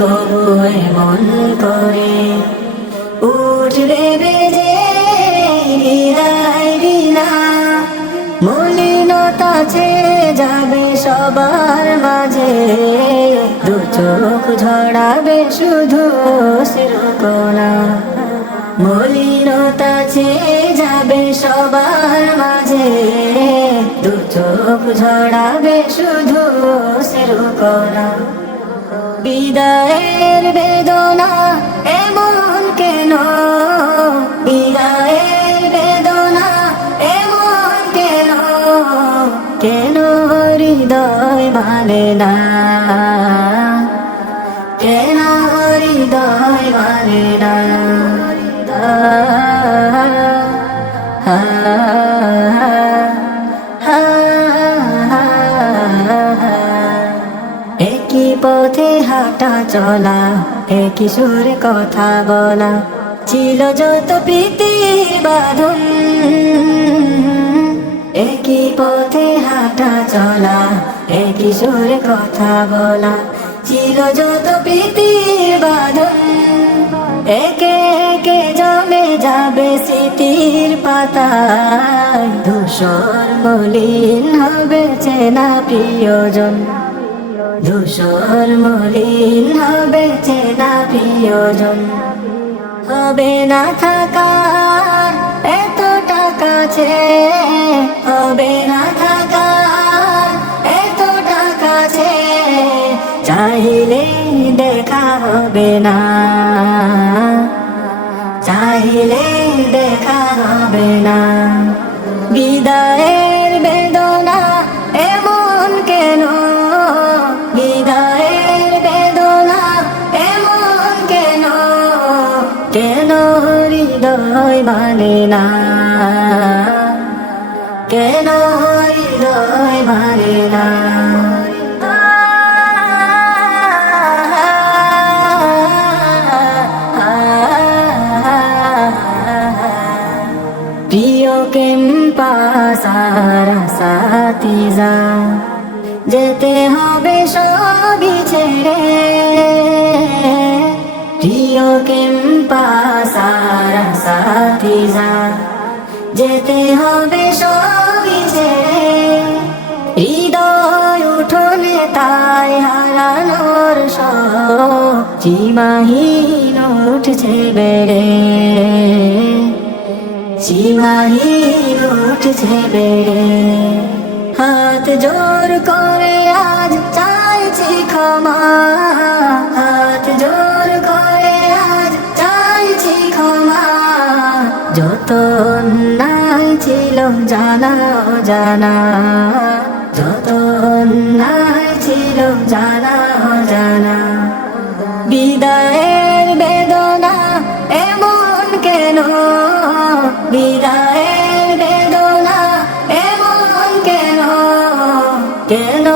কবু এমন করে উঠবে বেজে বিদায় বিনা মলিনতা ছেয়ে যাবে সবার মাঝে দু চোখ ঝরাবে শুধু শিরকোনা মলিনতা ছেয়ে যাবে সবার মাঝে দু চোখ ঝরাবে শুধু শিরকোনা বিদায়ের বেদনা এমন কেন বিদায়ের বেদনা এমন কেন কেন হৃদয় মানে না কেন হৃদয় মানে না একই পথে হাঁটা চলা একই সুরে কথা বলা ছিল যত প্রীতির বাঁধন একই পথে হাঁটা চলা একই সুরে কথা বলা ছিল যত প্রীতির বাঁধন একে একে জমে যাবে স্মৃতির পাতায় ধূসর মলিন হবে চেনা প্রিয়জন ধূসর মলিন হবে চেনা প্রিয়জন হবে না থাকার এতটা কাছে হবে না থাকার এতটা কাছে চাইলে দেখা হবে না চাইলে দেখা হবে না বিদায়ের বেদনা এমন কেন বিদায়ের বেদনা এমন কেন কেন হৃদয় মানে না কেন হৃদয় মানে না প্রিয় কেম্পা সারা সাথী যা যেতে হবে সবই ছেড়ে প্রিয় কেম্পা সারা সাথী যা যেতে হবে সবই ছেড়ে হৃদয় উঠোনে তাই হারানোর শোক সীমাহীন উঠছে বেড়ে সীমাহীন উঠছে বেড়ে হাত জোর করে আজ চাইছি ক্ষমা হাত জোর করে আজ চাইছি ক্ষমা যত অন্যায় ছিল জানা জানা যত অন্যায় ছিল জানা জানা বিদায়ের বেদনা এমন কেন বিদায়ের বেদনা এমন কেন কেন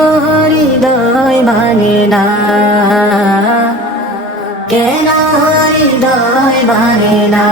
হৃদয় মানে না কেন হৃদয় মানে না